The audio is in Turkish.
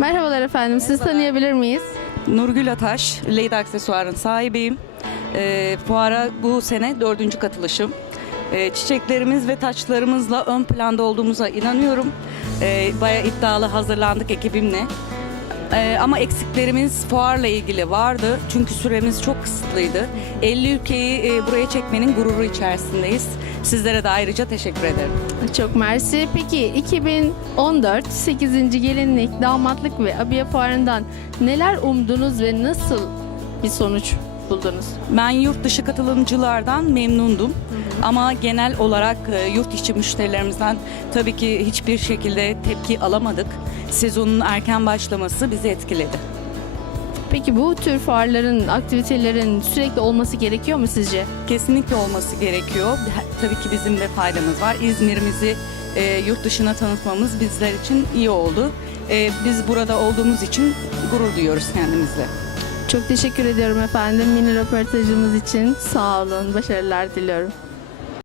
Merhabalar efendim. Sizi tanıyabilir miyiz? Nurgül Ataş, Lady Aksesuar'ın sahibiyim. Ee, fuara bu sene dördüncü katılışım. Ee, çiçeklerimiz ve taçlarımızla ön planda olduğumuza inanıyorum. Ee, Baya iddialı hazırlandık ekibimle. Ee, ama eksiklerimiz fuarla ilgili vardı. Çünkü süremiz çok kısıtlıydı. 50 ülkeyi e, buraya çekmenin gururu içerisindeyiz. Sizlere de ayrıca teşekkür ederim. Çok mersi. Peki 2014 8. gelinlik, damatlık ve abiye fuarından neler umdunuz ve nasıl bir sonuç buldunuz? Ben yurt dışı katılımcılardan memnundum. Ama genel olarak e, yurt içi müşterilerimizden tabii ki hiçbir şekilde tepki alamadık. Sezonun erken başlaması bizi etkiledi. Peki bu tür fuarların, aktivitelerin sürekli olması gerekiyor mu sizce? Kesinlikle olması gerekiyor. Tabii ki bizim de faydamız var. İzmir'imizi e, yurt dışına tanıtmamız bizler için iyi oldu. E, biz burada olduğumuz için gurur duyuyoruz kendimizle. Çok teşekkür ediyorum efendim mini röportajımız için. Sağ olun, başarılar diliyorum.